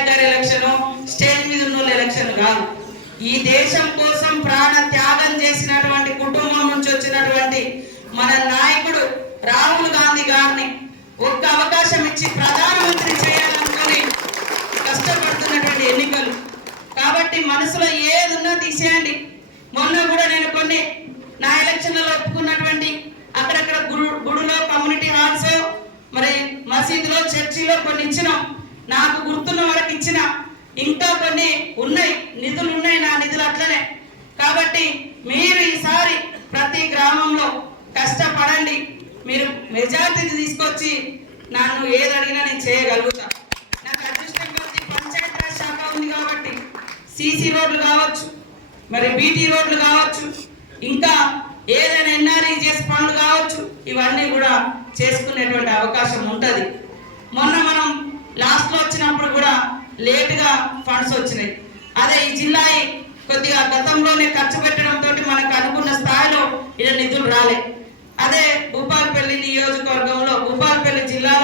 Naik election state మీద ఉన్న election కాదు ఈ దేశం కోసం ప్రాణ త్యాగం చేసినటువంటి కుటుంబం నుంచి వచ్చినటువంటి మన నాయకుడు రాహుల్ గాంధీ గారిని ఒక్క అవకాశం ఇచ్చి ప్రధానమంత్రి చేయాలనుకుని కష్టపడుతున్నటువంటి ఎన్నికలు కాబట్టి మనసులో ఏది ఉన్నా తీసేయండి మొన్న కూడా నేను కొన్ని నా ఎలక్షన్లలో ఒప్పుకున్నటువంటి అక్కడక్కడ గుడు గుడిలో కమ్యూనిటీ హాల్స్ మరి మసీదులో చర్చిలో కొన్ని ఇచ్చినాం నాకు గుర్తున్న వాళ్ళకి ఇచ్చిన ఇంకా కొన్ని ఉన్నాయి నిధులు ఉన్నాయి నా నిధులు అట్లనే. కాబట్టి మీరు ఈసారి ప్రతి గ్రామంలో కష్టపడండి. మీరు మెజార్టీని తీసుకొచ్చి నన్ను ఏది అడిగినా నేను చేయగలుగుతా. నాకు అదృష్టం కొద్దీ పంచాయతీరాజ్ శాఖ ఉంది కాబట్టి సీసీ రోడ్లు కావచ్చు మరి బీటీ రోడ్లు కావచ్చు ఇంకా ఏదైనా ఎన్ఆర్ఈజిఎస్ పనులు కావచ్చు ఇవన్నీ కూడా చేసుకునేటువంటి అవకాశం ఉంటుంది. మొన్న లేటుగా ఫండ్స్ వచ్చినాయి. అదే ఈ జిల్లా కొద్దిగా గతంలోనే ఖర్చు పెట్టడంతో మనకు అనుకున్న స్థాయిలో ఇలా నిధులు రాలే. అదే భూపాలపల్లి నియోజకవర్గంలో భూపాలపల్లి జిల్లాలో